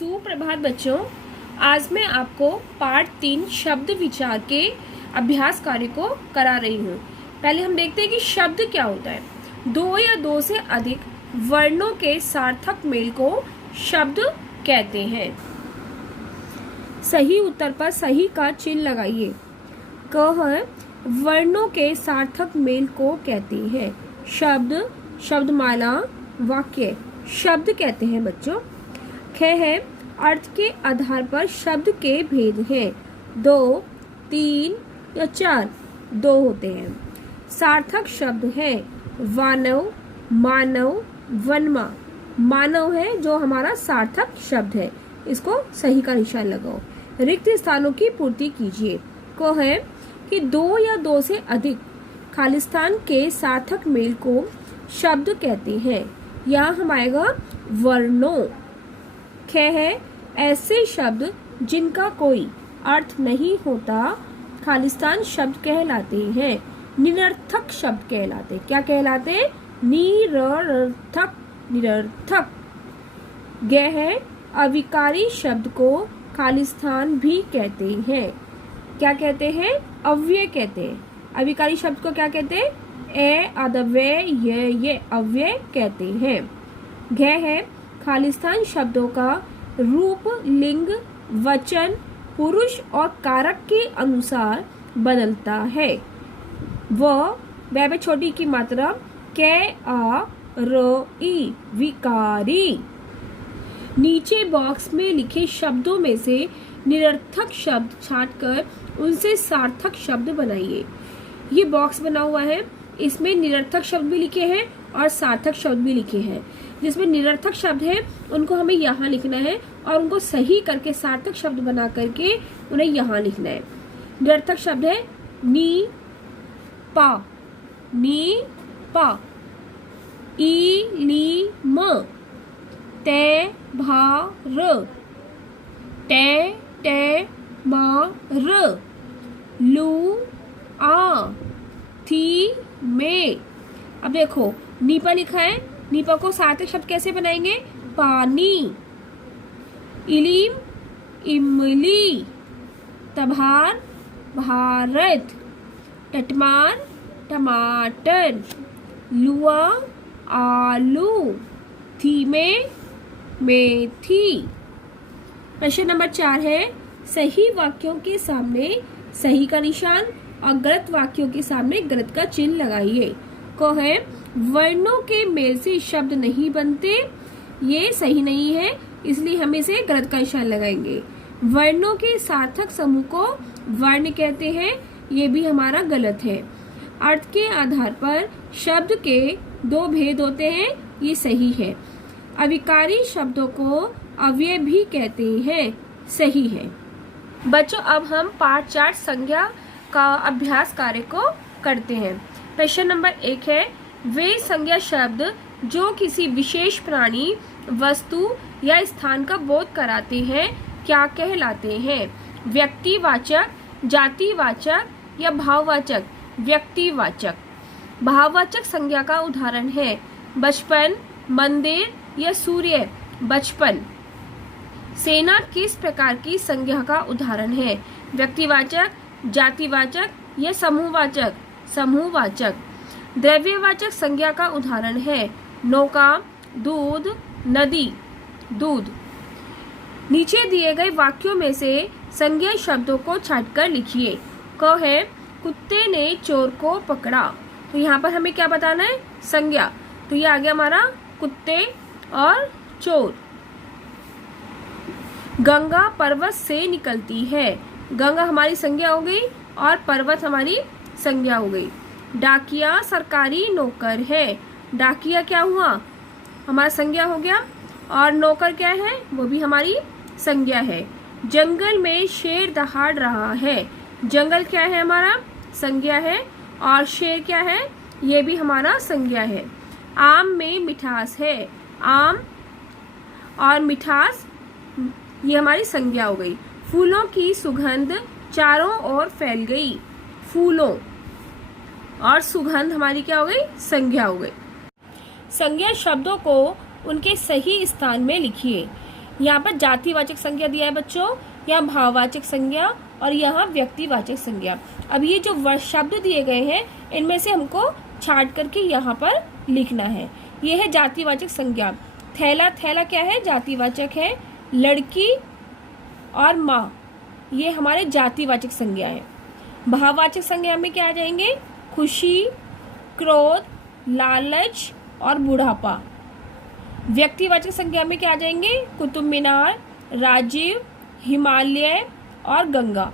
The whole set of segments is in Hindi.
सुप्रभात बच्चों, आज मैं आपको पार्ट 3 शब्द विचार के अभ्यास कार्य को करा रही हूँ। पहले हम देखते हैं कि शब्द क्या होता है। दो या दो से अधिक वर्णों के सार्थक मेल को शब्द कहते हैं। सही उत्तर पर सही का चिन्ह लगाइए। क है वर्णों के सार्थक मेल को कहते हैं शब्द, शब्दमाला, वाक्य शब्द कहते हैं बच्चों। ख है अर्थ के आधार पर शब्द के भेद हैं। 2, 3 या 4 दो होते हैं। सार्थक शब्द है वानव, मानव, वनमा। मानव है जो हमारा सार्थक शब्द है, इसको सही का निशान लगाओ। रिक्त स्थानों की पूर्ति कीजिए। को है कि दो या दो से अधिक खालिस्तान के सार्थक मेल को शब्द कहते हैं। यहाँ हम आएगा वर्णों। ख है ऐसे शब्द जिनका कोई अर्थ नहीं होता खालिस्तान शब्द कहलाते हैं, निरर्थक शब्द कहलाते। क्या कहलाते? निरर्थक, निरर्थक। ग है अविकारी शब्द को खालिस्तान भी कहते हैं। क्या कहते हैं? अव्यय कहते हैं। अविकारी शब्द को क्या कहते हैं? अदव्यय, ये अव्यय कहते हैं। घ है खालिस्तान शब्दों का रूप, लिंग, वचन, पुरुष और कारक के अनुसार बदलता है। वह छोटी की मात्रा कै, आ, र, ई, विकारी। नीचे बॉक्स में लिखे शब्दों में से निरर्थक शब्द छांटकर उनसे सार्थक शब्द बनाइए। ये बॉक्स बना हुआ है, इसमें निरर्थक शब्द भी लिखे हैं और सार्थक शब्द भी लिखे हैं। जिसमें निरर्थक शब्द है उनको हमें यहाँ लिखना है और उनको सही करके सार्थक शब्द बना करके उन्हें यहाँ लिखना है। निरर्थक शब्द है नी पा, नी पा, ई ली म, ते भा र, टे टे मा र, लू आ, थी में। अब देखो नीपा लिखा है, नीपा को सार्थक शब्द कैसे बनाएंगे? पानी, इलीम, इमली, तभार, भारत, टटमार, टमाटर, लुआ, आलू, थी में, मेथी। प्रश्न नंबर 4 है सही वाक्यों के सामने सही का निशान और गलत वाक्यों के सामने गलत का चिन्ह लगाइए। को है वर्णों के मेल से शब्द नहीं बनते, ये सही नहीं है, इसलिए हम इसे गलत का निशान लगाएंगे। वर्णों के सार्थक समूह को वर्ण कहते हैं, ये भी हमारा गलत है। अर्थ के आधार पर शब्द के दो भेद होते हैं, ये सही है। अविकारी शब्दों को अव्यय भी कहते हैं, सही है। बच्चों अब हम पार्ट 4 संज्ञा का अभ्यास कार्य को करते हैं। प्रश्न नंबर 1 है वे संज्ञा शब्द जो किसी विशेष प्राणी, वस्तु या स्थान का बोध कराते हैं क्या कहलाते हैं? व्यक्तिवाचक, जातिवाचक या भाववाचक? व्यक्तिवाचक। भाववाचक संज्ञा का उदाहरण है बचपन, मंदिर या सूर्य। बचपन। सेना किस प्रकार की संज्ञा का उदाहरण है? व्यक्तिवाचक, जातिवाचक या समूहवाचक? समूहवाचक। द्रव्यवाचक संज्ञा का उदाहरण है नौका, दूध, नदी। दूध। नीचे दिए गए वाक्यों में से संज्ञा शब्दों को छांटकर लिखिए। क है कुत्ते ने चोर को पकड़ा। तो यहाँ पर हमें क्या बताना है? संज्ञा। तो ये आ गया हमारा कुत्ते और चोर। गंगा पर्वत से निकलती है। गंगा हमारी संज्ञा हो गई और पर्वत हमारी संज्ञा हो गई। डाकिया सरकारी नौकर है। डाकिया क्या हुआ? हमारा संज्ञा हो गया। और नौकर क्या है? वो भी हमारी संज्ञा है। जंगल में शेर दहाड़ रहा है। जंगल क्या है? हमारा संज्ञा है। और शेर क्या है? ये भी हमारा संज्ञा है। आम में मिठास है। आम और मिठास ये हमारी संज्ञा हो गई। फूलों की सुगंध चारों ओर फैल गई। फूलों और सुगंध हमारी क्या हो गई? संज्ञा हो गई। संज्ञा शब्दों को उनके सही स्थान में लिखिए। यहाँ पर जातिवाचक संज्ञा दिया है बच्चों, यहाँ भाववाचक संज्ञा और यहाँ व्यक्तिवाचक संज्ञा। अब ये जो शब्द दिए गए हैं इनमें से हमको छांट करके यहाँ पर लिखना है। ये है जातिवाचक संज्ञा। थैला, थैला क्या है? जातिवाचक है। लड़की और माँ ये हमारे जातिवाचक संज्ञा है। भाववाचक संज्ञा में क्या आ जाएंगे? खुशी, क्रोध, लालच और बुढ़ापा। व्यक्तिवाचक संज्ञा में क्या आ जाएंगे? कुतुब मीनार, राजीव, हिमालय और गंगा।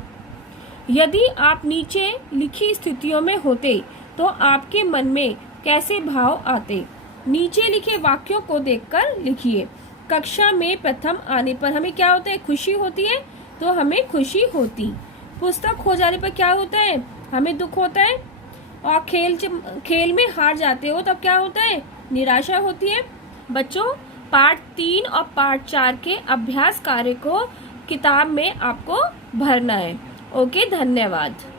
यदि आप नीचे लिखी स्थितियों में होते तो आपके मन में कैसे भाव आते? नीचे लिखे वाक्यों को देखकर लिखिए। कक्षा में प्रथम आने पर हमें क्या होता है? खुशी होती है, तो हमें खुशी होती। पुस्तक खो जाने पर क्या होता है? हमें दुख होता है। और खेल में हार जाते हो तब क्या होता है? निराशा होती है। बच्चों, पार्ट 3 और पार्ट 4 के अभ्यास कार्य को किताब में आपको भरना है। ओके, धन्यवाद।